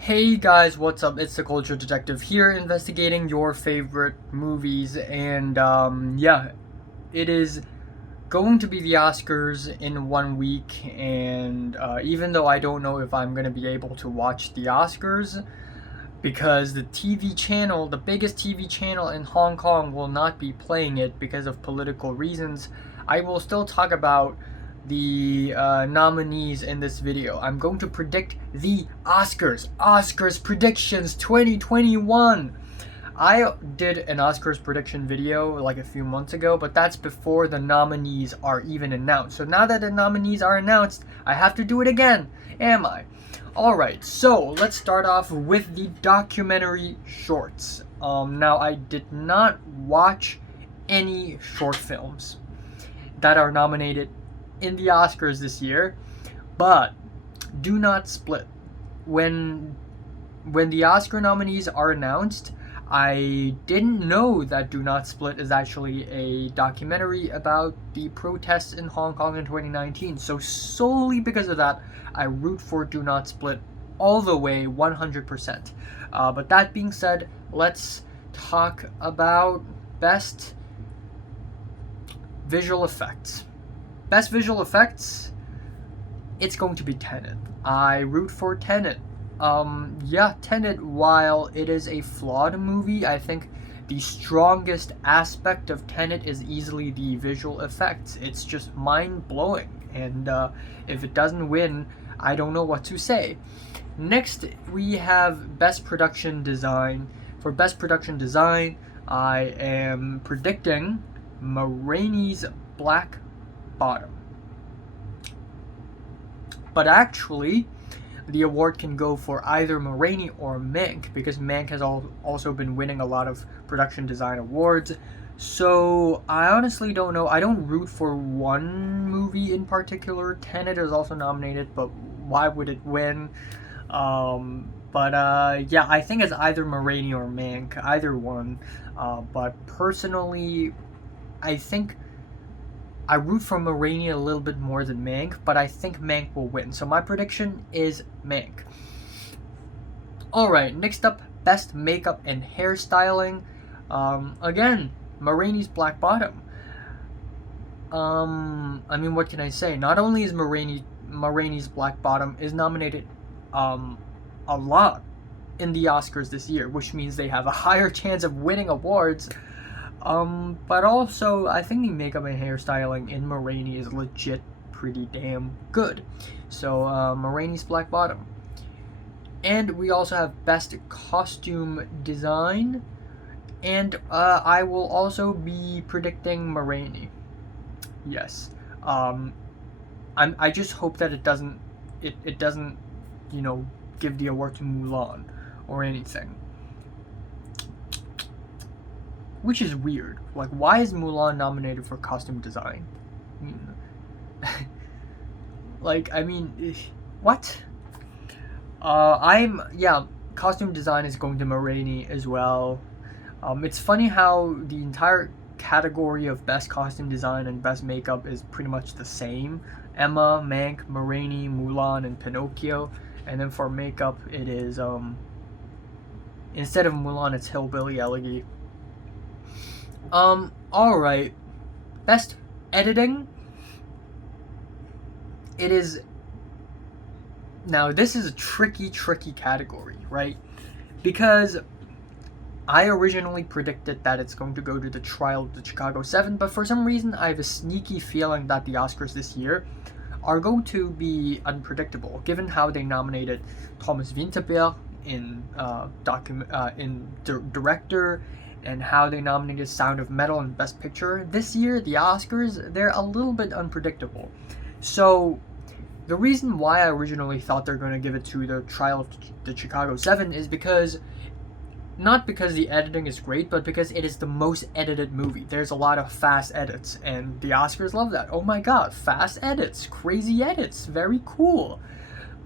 Hey guys, what's up? It's the Culture Detective here, investigating your favorite movies, and yeah, it is going to be the Oscars in 1 week, and even though I don't know if I'm gonna be able to watch the Oscars, because the TV channel, the biggest TV channel in Hong Kong, will not be playing it because of political reasons, I will still talk about the nominees in this video. I'm going to predict the Oscars predictions 2021. I did an Oscars prediction video like a few months ago, but that's before the nominees are even announced. So now that the nominees are announced, I have to do it again, am I? Alright, so let's start off with the documentary shorts. Now, I did not watch any short films that are nominated in the Oscars this year, but Do Not Split. When the Oscar nominees are announced, I didn't know that Do Not Split is actually a documentary about the protests in Hong Kong in 2019. So solely because of that, I root for Do Not Split all the way, 100%. But that being said, let's talk about best visual effects. Best visual effects, it's going to be Tenet. I root for Tenet. Yeah, Tenet, while it is a flawed movie, I think the strongest aspect of Tenet is easily the visual effects. It's just mind-blowing, and if it doesn't win, I don't know what to say. Next, we have Best Production Design. For Best Production Design, I am predicting Ma Rainey's Black Bottom. But actually, the award can go for either Ma Rainey or Mank, because Mank has also been winning a lot of production design awards. So I honestly don't know. I don't root for one movie in particular. Tenet is also nominated, but why would it win? Yeah, I think it's either Ma Rainey or Mank, either one. But personally, I think I root for Ma Rainey a little bit more than Mank, but I think Mank will win. So my prediction is Mank. Alright, next up, Best Makeup and Hairstyling. Again, Ma Rainey's Black Bottom. I mean, what can I say? Not only is Ma Rainey's Black Bottom is nominated a lot in the Oscars this year, which means they have a higher chance of winning awards. But also, I think the makeup and hairstyling in Ma Rainey is legit pretty damn good. So, Ma Rainey's Black Bottom. And we also have Best Costume Design. And I will also be predicting Ma Rainey. Yes. I just hope that it doesn't, give the award to Mulan or anything. Which is weird. Like, why is Mulan nominated for costume design? What? Costume design is going to Ma Rainey as well. It's funny how the entire category of best costume design and best makeup is pretty much the same. Emma, Mank, Ma Rainey, Mulan, and Pinocchio. And then for makeup, it is, instead of Mulan, it's Hillbilly Elegy. Alright. Best editing. It is... Now, this is a tricky category, right? Because I originally predicted that it's going to go to the Trial of the Chicago 7, but for some reason, I have a sneaky feeling that the Oscars this year are going to be unpredictable, given how they nominated Thomas Vinterberg in director, and how they nominated Sound of Metal in Best Picture. This year, the Oscars, they're a little bit unpredictable. So, the reason why I originally thought they're going to give it to the Trial of the Chicago 7 is because, not because the editing is great, but because it is the most edited movie. There's a lot of fast edits, and the Oscars love that. Oh my god, fast edits, crazy edits, very cool.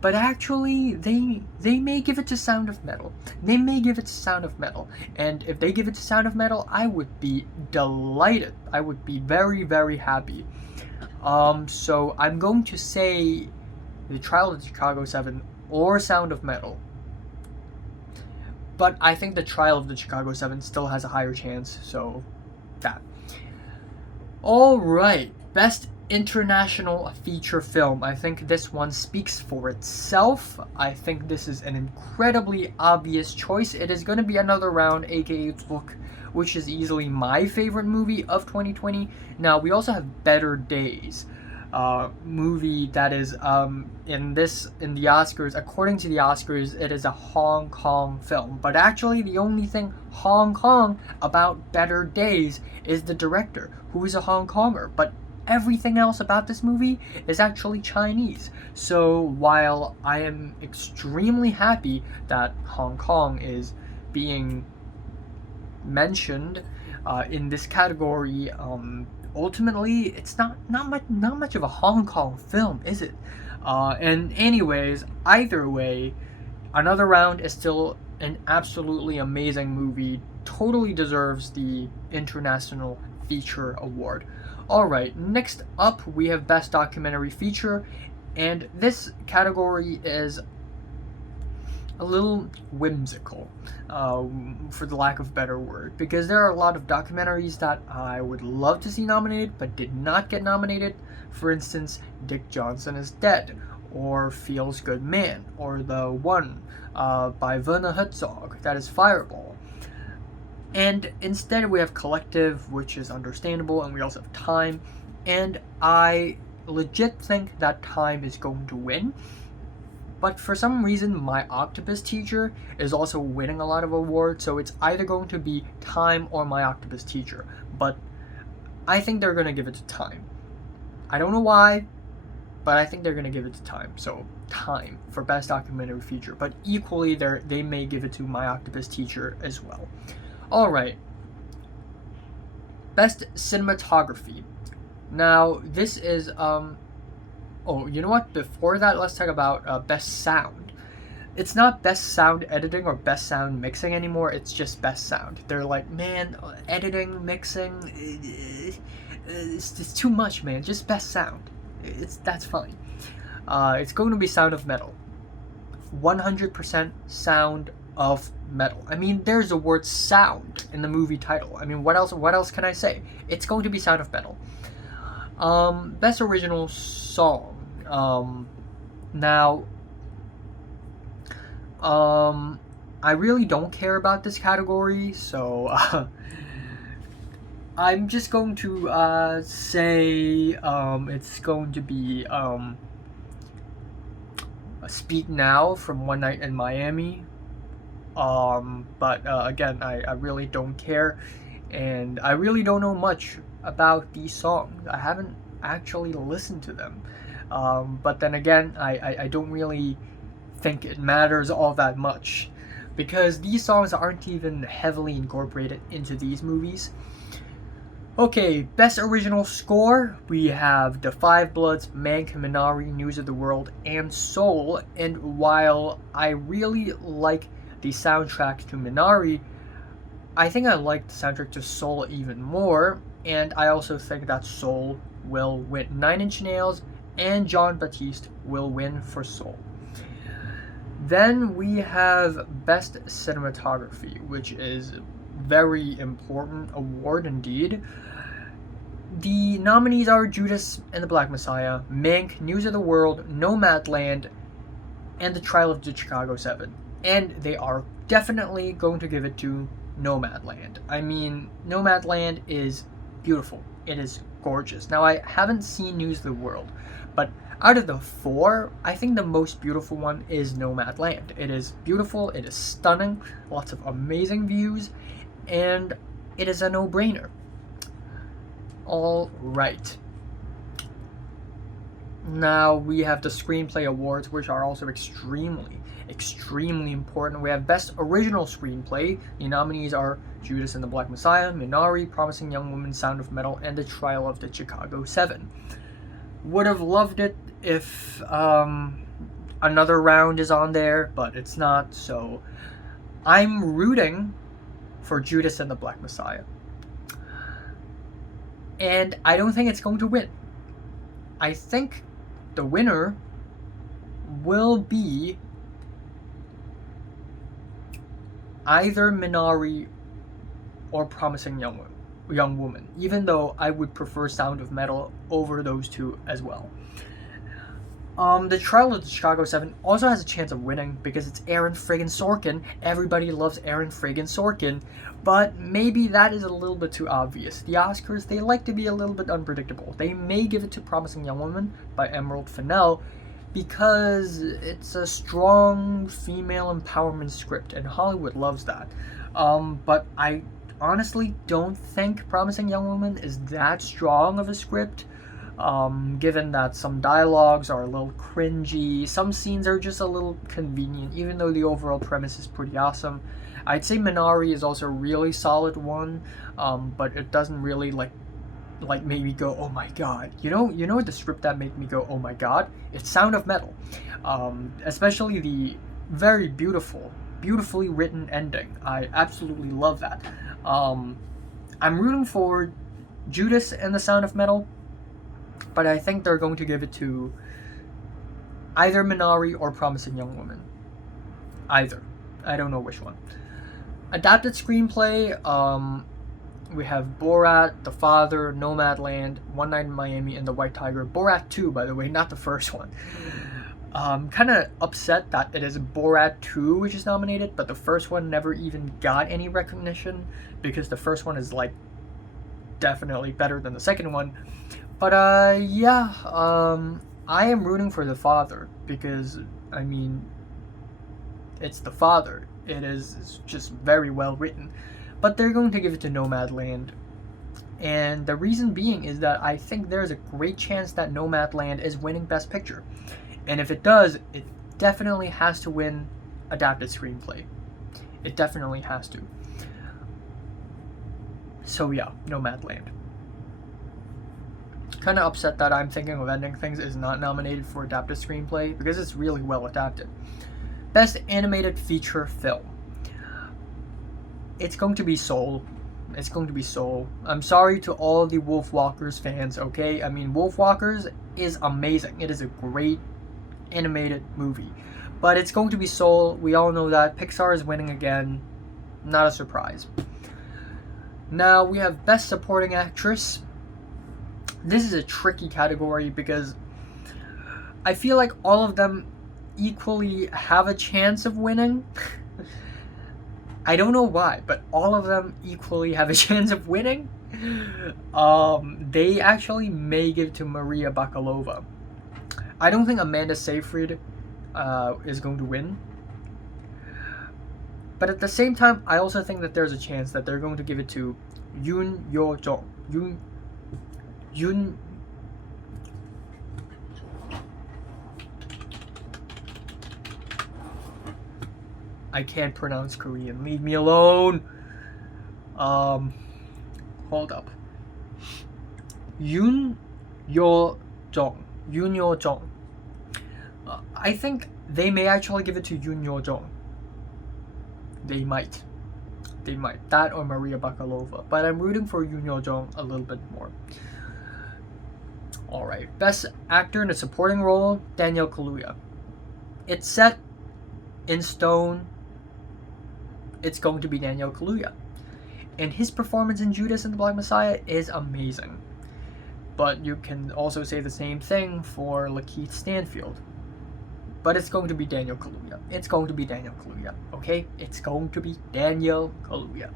But actually, they may give it to Sound of Metal. They may give it to Sound of Metal. And if they give it to Sound of Metal, I would be delighted. I would be very, very happy. So I'm going to say the Trial of the Chicago 7 or Sound of Metal. But I think The Trial of the Chicago 7 still has a higher chance, so that. Alright, Best International Feature Film. I think this one speaks for itself. I think this is an incredibly obvious choice. It is going to be Another Round, aka Look, which is easily my favorite movie of 2020. Now, we also have Better Days. Movie that is in the Oscars. According to the Oscars, it is a Hong Kong film, but actually the only thing Hong Kong about Better Days is the director, who is a Hong Konger, but everything else about this movie is actually Chinese. So while I am extremely happy that Hong Kong is being mentioned in this category, ultimately it's not much of a Hong Kong film, is it? And anyways, either way, Another Round is still an absolutely amazing movie. Totally deserves the International Feature Award. Alright, next up we have Best Documentary Feature, and this category is a little whimsical, for the lack of a better word, because there are a lot of documentaries that I would love to see nominated but did not get nominated. For instance, Dick Johnson is Dead, or Feels Good Man, or The One by Werner Herzog, that is Fireball. And instead we have Collective, which is understandable, and we also have Time, and I legit think that Time is going to win. But for some reason, My Octopus Teacher is also winning a lot of awards, so it's either going to be Time or My Octopus Teacher. But I think they're going to give it to Time. I don't know why, but I think they're going to give it to Time. So Time for Best Documentary Feature. But equally, they may give it to My Octopus Teacher as well. Alright. Best Cinematography. Now, this is... Oh, you know what? Before that, let's talk about Best Sound. It's not Best Sound Editing or Best Sound Mixing anymore, it's just Best Sound. They're like, man, editing, mixing, it's too much, man. Just Best Sound. That's fine. It's going to be Sound of Metal. 100% Sound of Metal. I mean, there's the word sound in the movie title. I mean, what else can I say? It's going to be Sound of Metal. Best Original Song. Now, I really don't care about this category, so I'm just going to say it's going to be Speak Now from One Night in Miami. But again, I really don't care, and I really don't know much about these songs. I haven't actually listened to them. But then again, I don't really think it matters all that much, because these songs aren't even heavily incorporated into these movies. Okay, Best Original Score, we have The Five Bloods, Mank, Minari, News of the World, and Soul. And while I really like the soundtrack to Minari, I think I like the soundtrack to Soul even more, and I also think that Soul will win. 9 Inch Nails and John Batiste will win for Soul. Then we have Best Cinematography, which is very important award indeed. The nominees are Judas and the Black Messiah, Mank, News of the World, Nomadland, and The Trial of the Chicago 7. And they are definitely going to give it to Nomadland. I mean, Nomadland is beautiful. It is gorgeous. Now, I haven't seen News of the World, but out of the 4, I think the most beautiful one is Nomadland. It is beautiful, it is stunning, lots of amazing views, and it is a no-brainer. All right. Now we have the Screenplay Awards, which are also extremely important. We have Best Original Screenplay. The nominees are Judas and the Black Messiah, Minari, Promising Young Woman, Sound of Metal, and The Trial of the Chicago 7. Would have loved it if Another Round is on there, but it's not, so I'm rooting for Judas and the Black Messiah. And I don't think it's going to win. I think the winner will be either Minari or Promising Young Woman, even though I would prefer Sound of Metal over those two as well. The Trial of the Chicago 7 also has a chance of winning because it's Aaron friggin' Sorkin. Everybody loves Aaron friggin' Sorkin, but maybe that is a little bit too obvious. The Oscars, they like to be a little bit unpredictable. They may give it to Promising Young Woman by Emerald Fennell because it's a strong female empowerment script, and Hollywood loves that. But I honestly don't think Promising Young Woman is that strong of a script. Given that some dialogues are a little cringy, some scenes are just a little convenient, even though the overall premise is pretty awesome. I'd say Minari is also a really solid one, but it doesn't really like make me go, oh my god. You know the script that made me go, oh my god? It's Sound of Metal. Especially the very beautifully written ending. I absolutely love that. I'm rooting for Judas and the Sound of Metal, but I think they're going to give it to either Minari or Promising Young Woman. Either. I don't know which one. Adapted screenplay, we have Borat, The Father, Nomadland, One Night in Miami, and The White Tiger. Borat 2, by the way, not the first one. Kind of upset that it is Borat 2 which is nominated, but the first one never even got any recognition because the first one is like definitely better than the second one. But yeah, I am rooting for The Father because, I mean, it's The Father. It is just very well written. But they're going to give it to Nomadland. And the reason being is that I think there's a great chance that Nomadland is winning Best Picture. And if it does, it definitely has to win Adapted Screenplay. It definitely has to. So yeah, Nomadland. Kind of upset that I'm Thinking of Ending Things is not nominated for Adapted Screenplay because it's really well adapted. Best Animated Feature Film. It's going to be Soul. It's going to be Soul. I'm sorry to all the Wolfwalkers fans, okay? I mean, Wolfwalkers is amazing. It is a great animated movie. But it's going to be Soul. We all know that. Pixar is winning again. Not a surprise. Now we have Best Supporting Actress. This is a tricky category because I feel like all of them equally have a chance of winning. I don't know why, but all of them equally have a chance of winning. They actually may give to Maria Bakalova. I don't think Amanda Seyfried is going to win. But at the same time, I also think that there's a chance that they're going to give it to Yoon Yo-jong. I can't pronounce Korean. Leave me alone. Hold up. Yoon Yo-jong. Yoon Yo-jong. I think they may actually give it to Yoon Yo-jong. They might. That or Maria Bakalova. But I'm rooting for Yoon Yo-jong a little bit more. Alright. Best Actor in a Supporting Role, Daniel Kaluuya. It's set in stone. It's going to be Daniel Kaluuya. And his performance in Judas and the Black Messiah is amazing. But you can also say the same thing for Lakeith Stanfield. But it's going to be Daniel Kaluuya. It's going to be Daniel Kaluuya. Okay? It's going to be Daniel Kaluuya.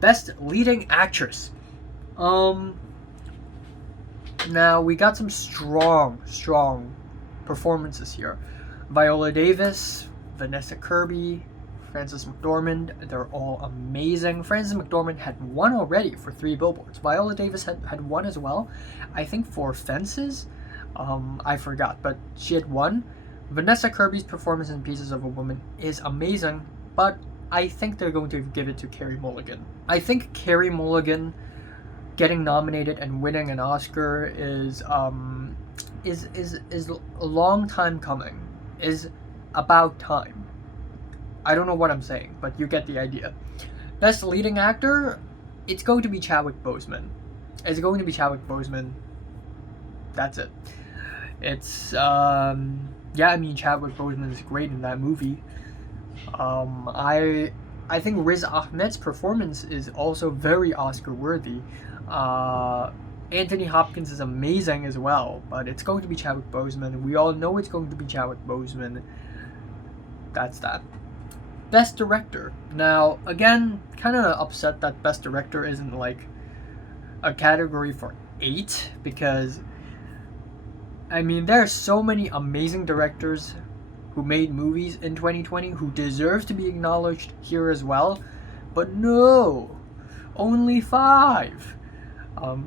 Best Leading Actress. Now, we got some strong performances here. Viola Davis, Vanessa Kirby, Frances McDormand, they're all amazing. Frances McDormand had won already for 3 Billboards. Viola Davis had won as well. I think for Fences. I forgot, but she had won. Vanessa Kirby's performance in Pieces of a Woman is amazing, but I think they're going to give it to Carey Mulligan. I think Carey Mulligan getting nominated and winning an Oscar is a long time coming. Is about time. I don't know what I'm saying, but you get the idea. Best Leading Actor, it's going to be Chadwick Boseman. It's going to be Chadwick Boseman. That's it. It's yeah, I mean Chadwick Boseman is great in that movie. I think Riz Ahmed's performance is also very Oscar worthy. Uh, Anthony Hopkins is amazing as well, but it's going to be Chadwick Boseman. We all know it's going to be Chadwick Boseman. That's that. Best Director. Now, again, kind of upset that Best Director isn't like a category for 8, because I mean, there are so many amazing directors who made movies in 2020 who deserve to be acknowledged here as well, but no, only 5.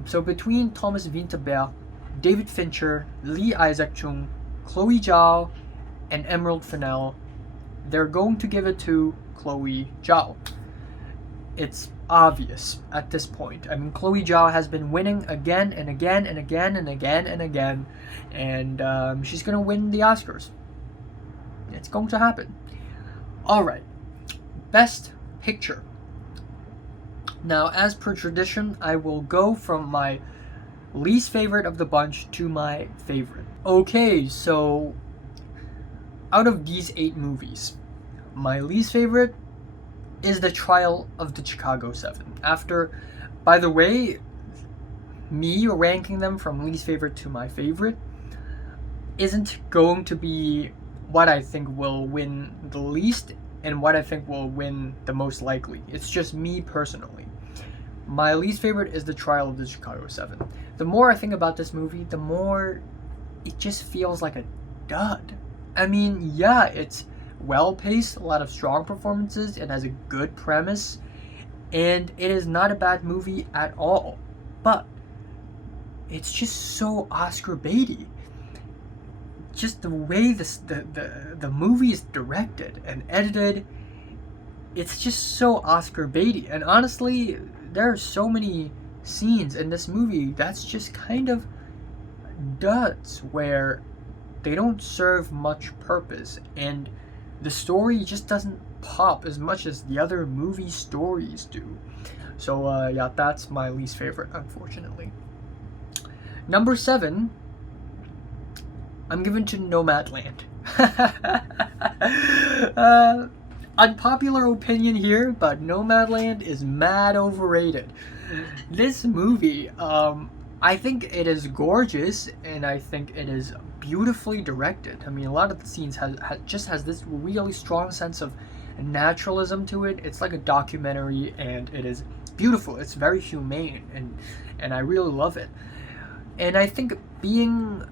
So between Thomas Vinterberg, David Fincher, Lee Isaac Chung, Chloe Zhao, and Emerald Fennell, they're going to give it to Chloe Zhao. It's obvious at this point. I mean, Chloe Zhao has been winning again and again and again and again and again, and she's gonna win the Oscars. It's going to happen. All right, Best Picture. Now, as per tradition, I will go from my least favorite of the bunch to my favorite. Okay, so out of these 8 movies, my least favorite is The Trial of the Chicago 7. After, by the way, me ranking them from least favorite to my favorite isn't going to be what I think will win the least and what I think will win the most likely. It's just me personally. My least favorite is The Trial of the Chicago 7. The more I think about this movie, the more it just feels like a dud. I mean, yeah, it's well paced, a lot of strong performances, it has a good premise, and it is not a bad movie at all. But it's just so Oscar baity. Just the way the movie is directed and edited, it's just so Oscar baity. And honestly, there are so many scenes in this movie that's just kind of duds, where they don't serve much purpose, and the story just doesn't pop as much as the other movie stories do. So yeah, that's my least favorite, unfortunately. Number 7, I'm giving to Nomadland. Unpopular opinion here, but Nomadland is mad overrated. This movie, I think it is gorgeous, and I think it is beautifully directed. I mean, a lot of the scenes has this really strong sense of naturalism to it. It's like a documentary, and it is beautiful. It's very humane, and I really love it. And I think being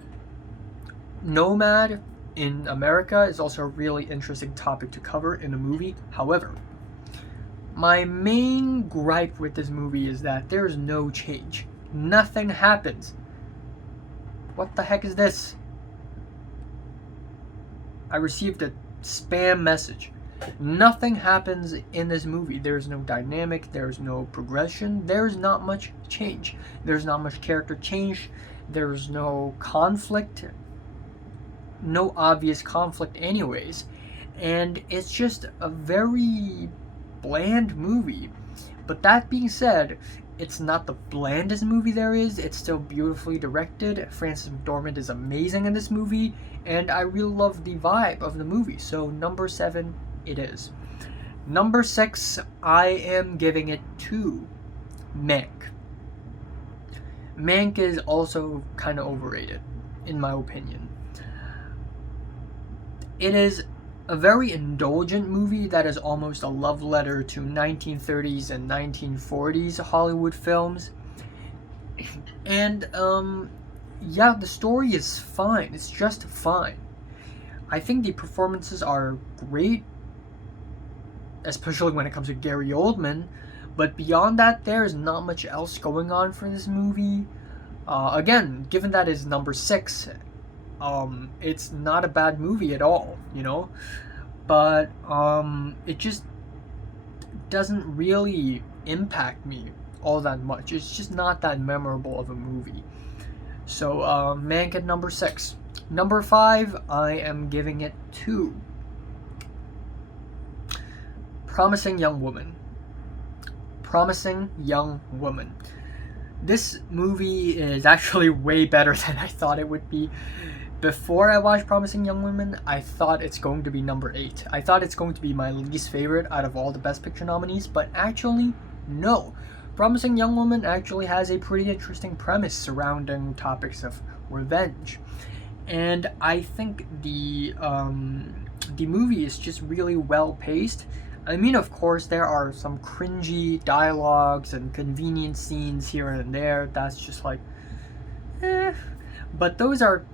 nomad in America is also a really interesting topic to cover in a movie. However, my main gripe with this movie is that there's no change. Nothing happens. What the heck is this? I received a spam message. Nothing happens in this movie. There's no dynamic, there's no progression, there's not much change. There's not much character change, there's no conflict, no obvious conflict anyways. And it's just a very bland movie. But that being said, it's not the blandest movie there is. It's still beautifully directed. Frances McDormand is amazing in this movie, and I really love the vibe of the movie. So number 7, it is. Number 6, I am giving it to Mank. Mank is also kind of overrated, in my opinion. It is a very indulgent movie that is almost a love letter to 1930s and 1940s Hollywood films. And yeah, the story is fine. It's just fine. I think the performances are great, especially when it comes to Gary Oldman. But beyond that, there is not much else going on for this movie. Again, given that is number 6, it's not a bad movie at all, you know? But it just doesn't really impact me all that much. It's just not that memorable of a movie. So Mank at number 6. Number 5, I am giving it to Promising Young Woman. Promising Young Woman. This movie is actually way better than I thought it would be. Before I watched Promising Young Woman, I thought it's going to be number 8. I thought it's going to be my least favorite out of all the Best Picture nominees, but actually, no. Promising Young Woman actually has a pretty interesting premise surrounding topics of revenge. And I think the movie is just really well paced. I mean, of course, there are some cringy dialogues and convenient scenes here and there. That's just like, But those are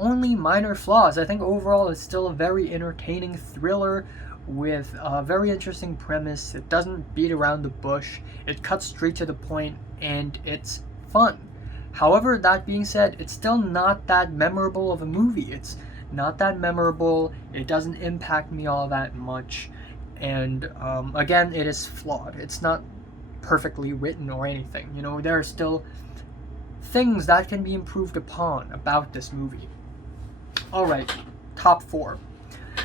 only minor flaws. I think overall it's still a very entertaining thriller with a very interesting premise. It doesn't beat around the bush. It cuts straight to the point, and it's fun. However, that being said, it's still not that memorable of a movie. It's not that memorable. It doesn't impact me all that much. And again, it is flawed. It's not perfectly written or anything. You know, there are still things that can be improved upon about this movie. Alright, top 4.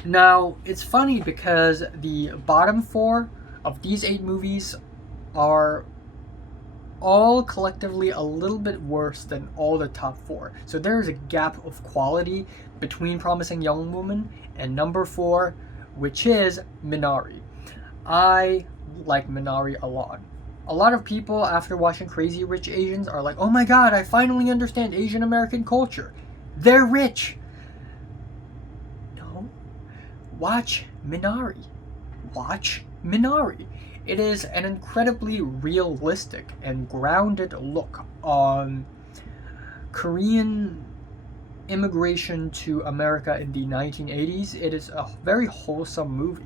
Now, it's funny because the bottom 4 of these 8 movies are all collectively a little bit worse than all the top 4. So there is a gap of quality between Promising Young Woman and number 4, which is Minari. I like Minari a lot. A lot of people after watching Crazy Rich Asians are like, oh my god, I finally understand Asian American culture. They're rich. No. Watch Minari. Watch Minari. It is an incredibly realistic and grounded look on Korean immigration to America in the 1980s. It is a very wholesome movie.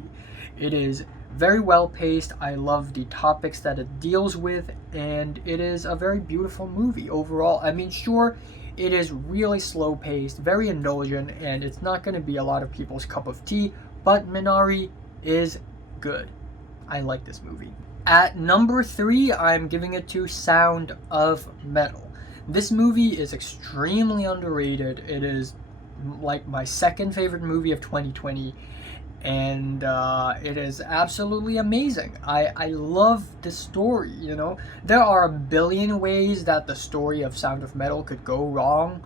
It is very well paced. I love the topics that it deals with, and it is a very beautiful movie overall. I mean, sure, it is really slow paced, very indulgent, and it's not going to be a lot of people's cup of tea, but Minari is good. I like this movie. At number 3, I'm giving it to Sound of Metal. This movie is extremely underrated. It is like my second favorite movie of 2020, and it is absolutely amazing. I love the story, you know. There are a billion ways that the story of Sound of Metal could go wrong,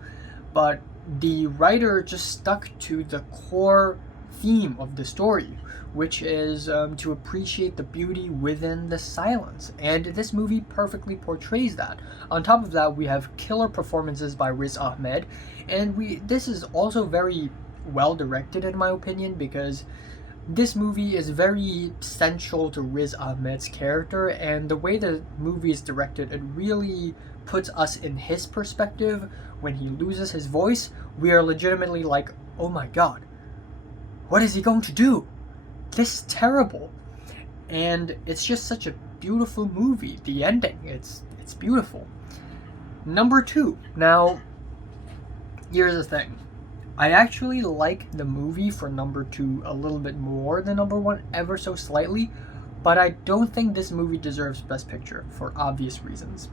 but the writer just stuck to the core theme of the story, which is to appreciate the beauty within the silence. And this movie perfectly portrays that. On top of that, we have killer performances by Riz Ahmed, and this is also very well directed in my opinion, because this movie is very central to Riz Ahmed's character, and the way the movie is directed, it really puts us in his perspective. When he loses his voice, we are legitimately like, oh my god, what is he going to do? This is terrible. And it's just such a beautiful movie. The ending, it's beautiful. Number 2. Now, here's the thing. I actually like the movie for number 2 a little bit more than number 1, ever so slightly, but I don't think this movie deserves Best Picture for obvious reasons.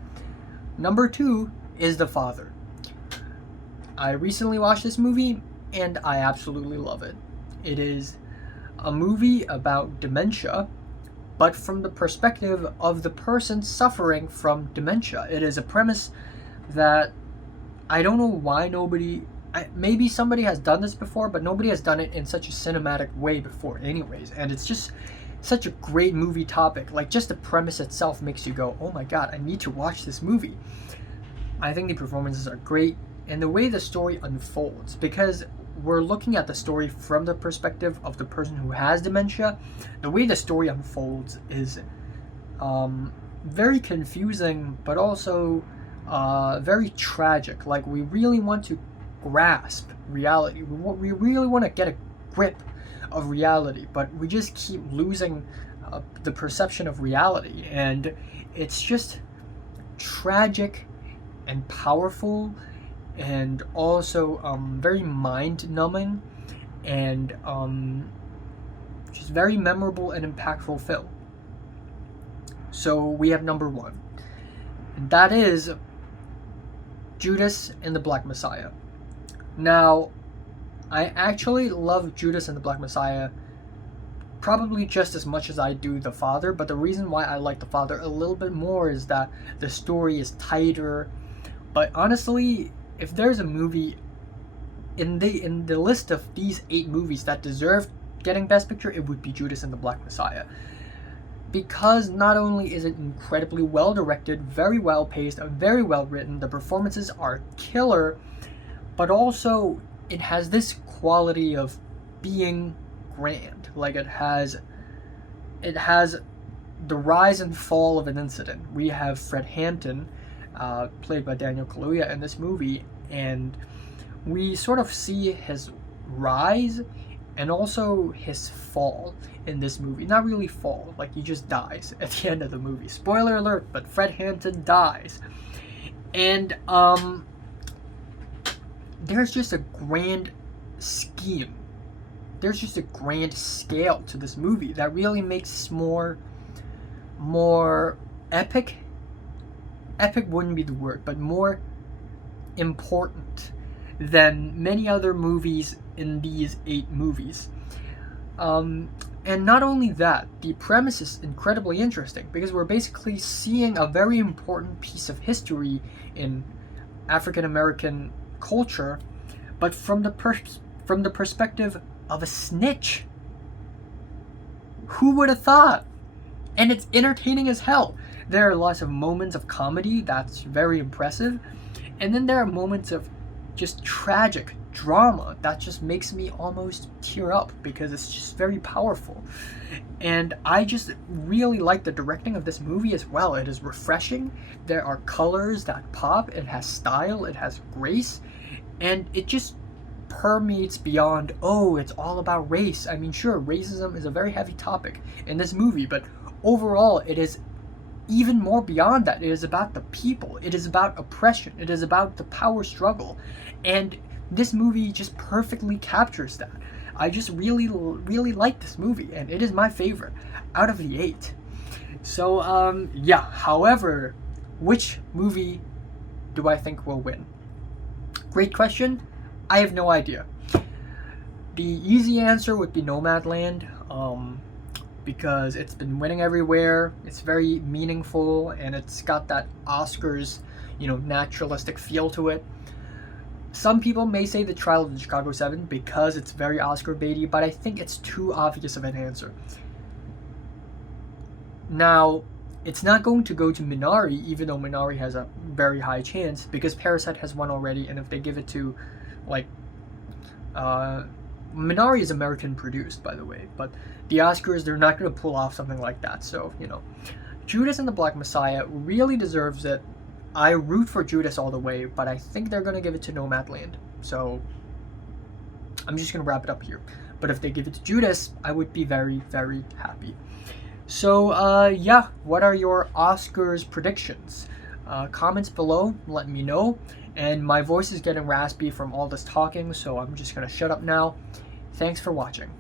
Number 2 is The Father. I recently watched this movie, and I absolutely love it. It is a movie about dementia, but from the perspective of the person suffering from dementia. It is a premise that I don't know why maybe somebody has done this before, but nobody has done it in such a cinematic way before anyways. And it's just such a great movie topic. Like, just the premise itself makes you go, oh my god, I need to watch this movie. I think the performances are great, and the way the story unfolds, because we're looking at the story from the perspective of the person who has dementia, the way the story unfolds is very confusing, but also very tragic. Like, we really want to grasp reality. We really want to get a grip of reality, but we just keep losing the perception of reality, and it's just tragic and powerful, and also very mind-numbing, and just very memorable and impactful film. So we have number 1, and that is Judas and the Black Messiah. Now, I actually love Judas and the Black Messiah probably just as much as I do The Father, but the reason why I like The Father a little bit more is that the story is tighter. But honestly, if there's a movie in the list of these 8 movies that deserve getting Best Picture, it would be Judas and the Black Messiah. Because not only is it incredibly well directed, very well paced, very well written, the performances are killer, but also it has this quality of being grand. Like it has the rise and fall of an incident. We have Fred Hampton, played by Daniel Kaluuya in this movie, and we sort of see his rise and also his fall in this movie. Not really fall, like he just dies at the end of the movie. Spoiler alert, but Fred Hampton dies. And there's just a grand scheme. There's just a grand scale to this movie that really makes more epic. Epic wouldn't be the word, but more important than many other movies in these 8 movies. And not only that, the premise is incredibly interesting because we're basically seeing a very important piece of history in African American culture, but from the perspective of a snitch. Who would have thought? And it's entertaining as hell. There are lots of moments of comedy that's very impressive, and then there are moments of just tragic drama that just makes me almost tear up because it's just very powerful. And I just really like the directing of this movie as well. It is refreshing. There are colors that pop. It has style. It has grace. And it just permeates beyond, oh, it's all about race. I mean, sure, racism is a very heavy topic in this movie, but overall it is even more beyond that. It is about the people. It is about oppression. It is about the power struggle. And this movie just perfectly captures that. I just really like this movie, and it is my favorite out of the 8. So, yeah. However, which movie do I think will win? Great question. I have no idea. The easy answer would be Nomadland, because it's been winning everywhere. It's very meaningful, and it's got that Oscars, naturalistic feel to it. Some people may say The Trial of the Chicago 7 because it's very Oscar baity, but I think it's too obvious of an answer. Now, it's not going to go to Minari, even though Minari has a very high chance, because Parasite has won already, and if they give it to, Minari is American produced, by the way, but the Oscars, they're not going to pull off something like that, so, Judas and the Black Messiah really deserves it. I root for Judas all the way, but I think they're going to give it to Nomadland. So, I'm just going to wrap it up here. But if they give it to Judas, I would be very, very happy. So, yeah, what are your Oscars predictions? Comments below, let me know. And my voice is getting raspy from all this talking, so I'm just going to shut up now. Thanks for watching.